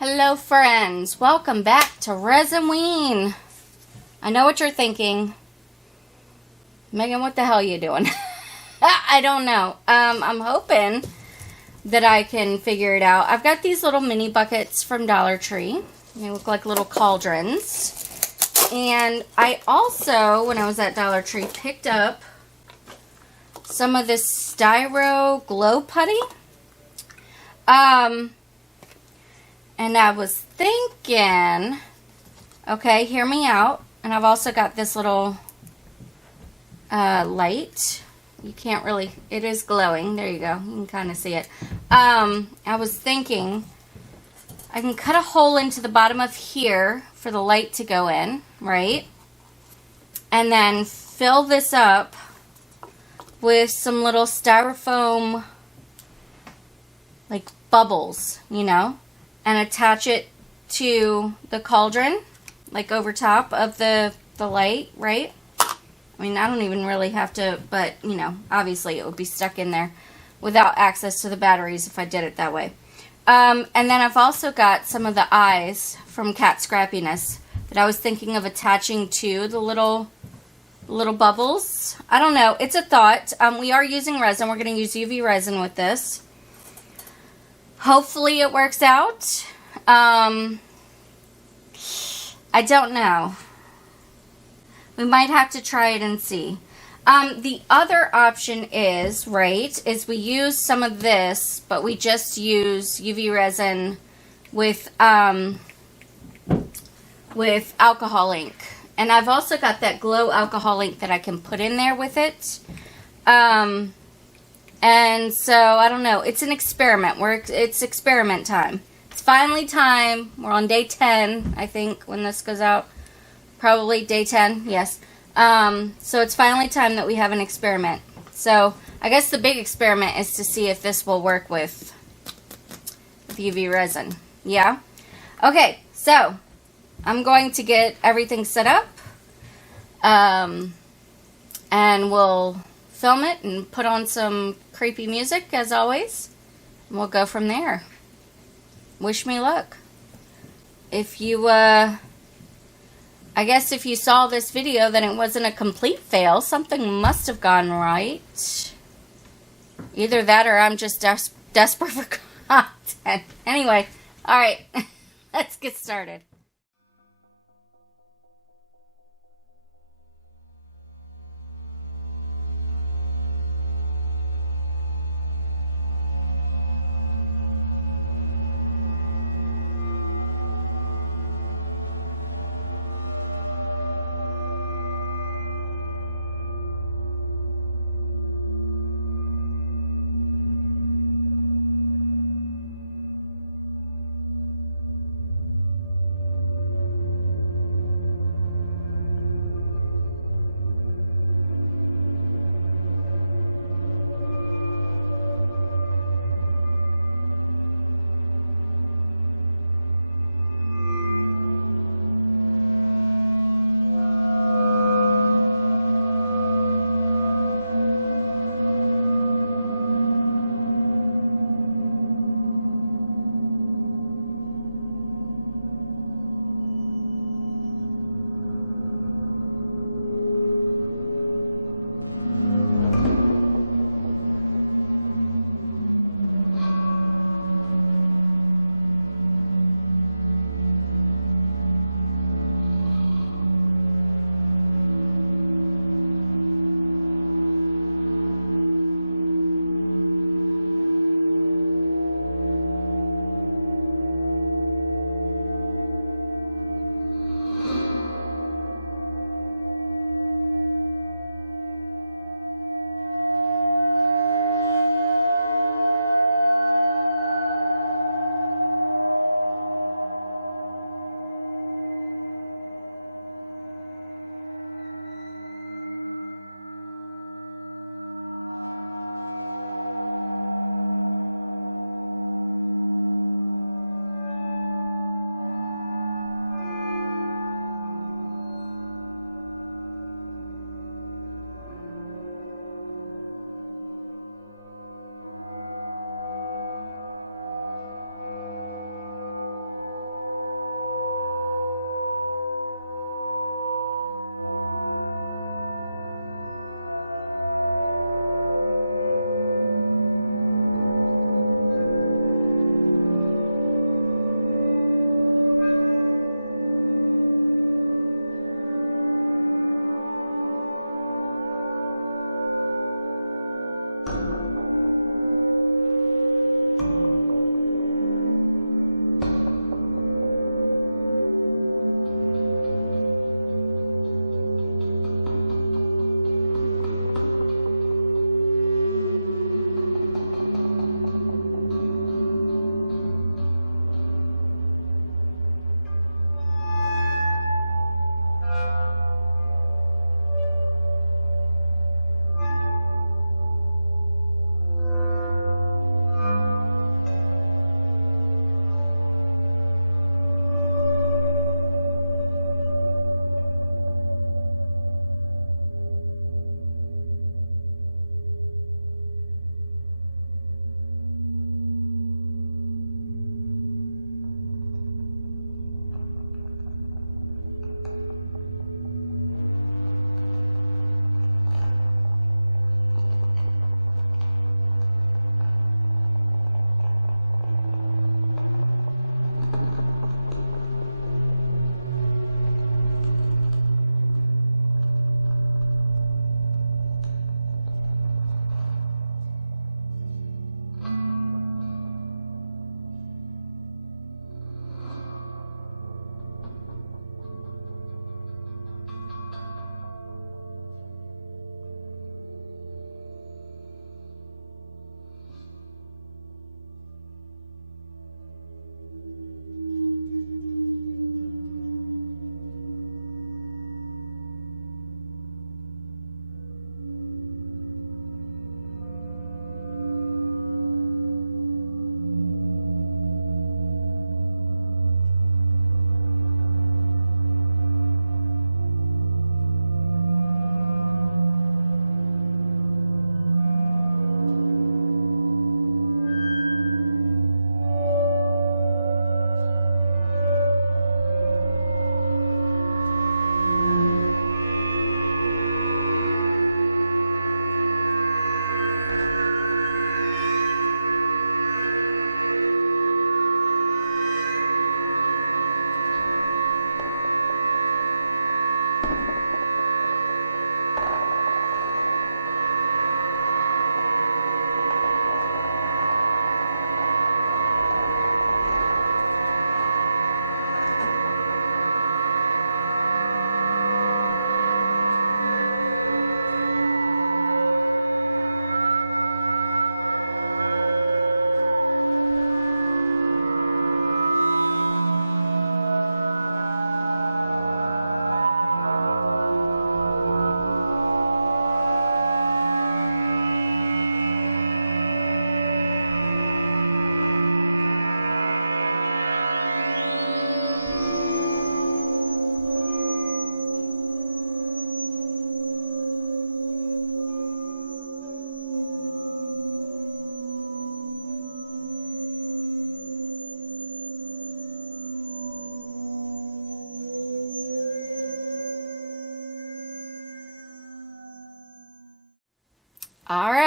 Hello friends, welcome back to Resinween. I know what you're thinking. Megan, what the hell are you doing? I don't know. I'm hoping that I can figure it out. I've got these little mini buckets from Dollar Tree. They look like little cauldrons. And I also, when I was at Dollar Tree, picked up some of this styro glow putty. And I was thinking, okay, hear me out. And I've also got this little light. You can't really, it is glowing. There you go. You can kind of see it. I was thinking I can cut a hole into the bottom of here for the light to go in, right? And then fill this up with some little styrofoam, like bubbles, you know? And attach it to the cauldron, like over top of the light, right? I mean, I don't even really have to, but, you know, obviously it would be stuck in there without access to the batteries if I did it that way. And then I've also got some of the eyes from Cat Scrappiness that I was thinking of attaching to the little bubbles. I don't know. It's a thought. We are using resin. We're going to use UV resin with this. Hopefully it works out. I don't know. We might have to try it and see. The other option is, right, is we use some of this, but we just use UV resin with alcohol ink. And I've also got that glow alcohol ink that I can put in there with it. And so, I don't know. It's an experiment. It's experiment time. It's finally time. We're on day 10, I think, when this goes out. Probably day 10, yes. So it's finally time that we have an experiment. So, I guess the big experiment is to see if this will work with UV resin. Yeah? Okay, so, I'm going to get everything set up. And we'll film it and put on some creepy music as always. And we'll go from there. Wish me luck. If you, I guess if you saw this video then it wasn't a complete fail. Something must have gone right. Either that or I'm just desperate for content. Anyway, alright. Let's get started.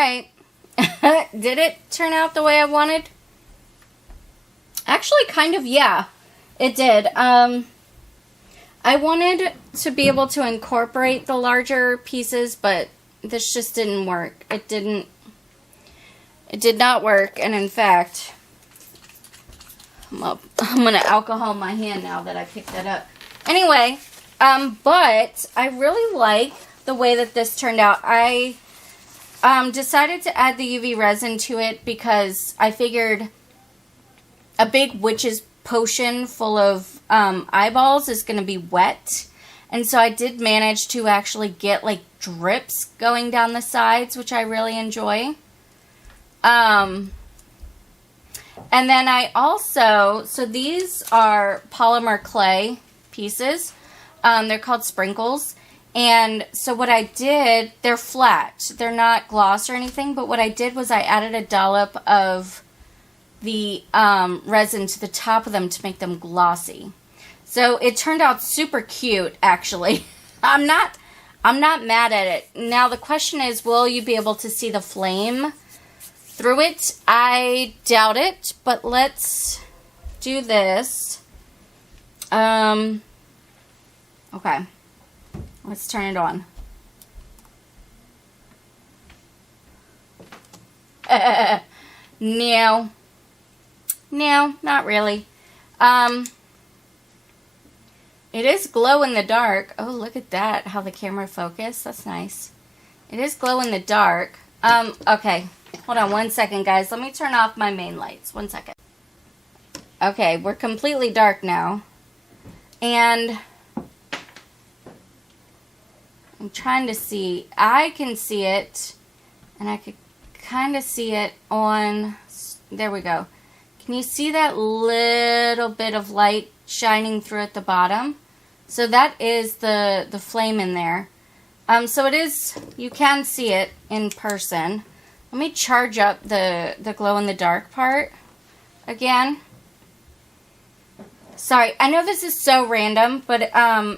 right. Did it turn out the way I wanted? Actually, kind of, yeah. It did. I wanted to be able to incorporate the larger pieces, but this just didn't work. It did not work, and in fact, I'm going to alcohol my hand now that I picked that up. Anyway, but I really like the way that this turned out. I decided to add the UV resin to it because I figured a big witch's potion full of eyeballs is going to be wet. And so I did manage to actually get like drips going down the sides, which I really enjoy. And then I also, so these are polymer clay pieces. They're called sprinkles. And so what I did, they're flat. They're not gloss or anything, but what I did was I added a dollop of the resin to the top of them to make them glossy. So it turned out super cute, actually. I'm not mad at it. Now the question is, will you be able to see the flame through it? I doubt it, but let's do this. Okay. Let's turn it on. No. No, not really. It is glow in the dark. Oh, look at that, how the camera focused. That's nice. It is glow in the dark. Okay. Hold on one second, guys. Let me turn off my main lights. 1 second. Okay, we're completely dark now. And I'm trying to see. I can see it. And I could kind of see it on... There we go. Can you see that little bit of light shining through at the bottom? So that is the flame in there. So it is... You can see it in person. Let me charge up the glow-in-the-dark part again. Sorry, I know this is so random, but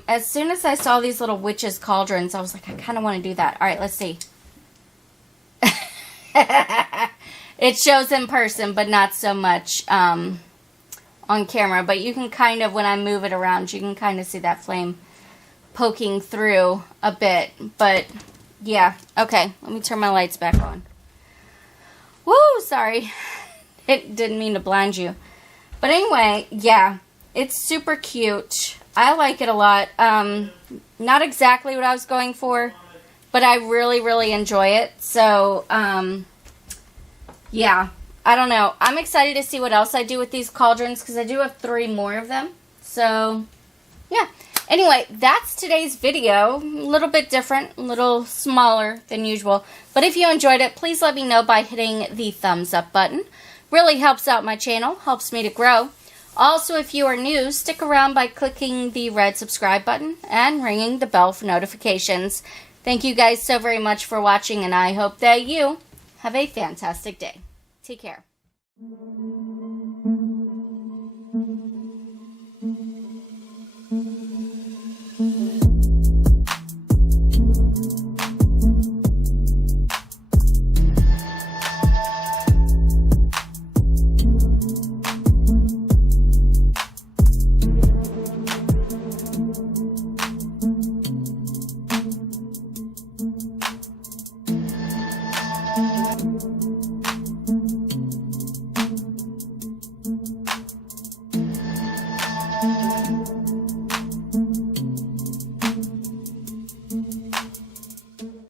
as soon as I saw these little witches' cauldrons, I was like, I kind of want to do that. All right, let's see. It shows in person, but not so much on camera. But you can kind of, when I move it around, you can kind of see that flame poking through a bit. But, yeah. Okay, let me turn my lights back on. Woo, sorry. It didn't mean to blind you. But anyway, yeah, it's super cute. I like it a lot. Not exactly what I was going for, but I really, really enjoy it. So, yeah, I don't know. I'm excited to see what else I do with these cauldrons because I do have 3 more of them. So, yeah. Anyway, that's today's video. A little bit different, a little smaller than usual. But if you enjoyed it, please let me know by hitting the thumbs up button. Really helps out my channel, helps me to grow. Also, if you are new, stick around by clicking the red subscribe button and ringing the bell for notifications. Thank you guys so very much for watching, and I hope that you have a fantastic day. Take care.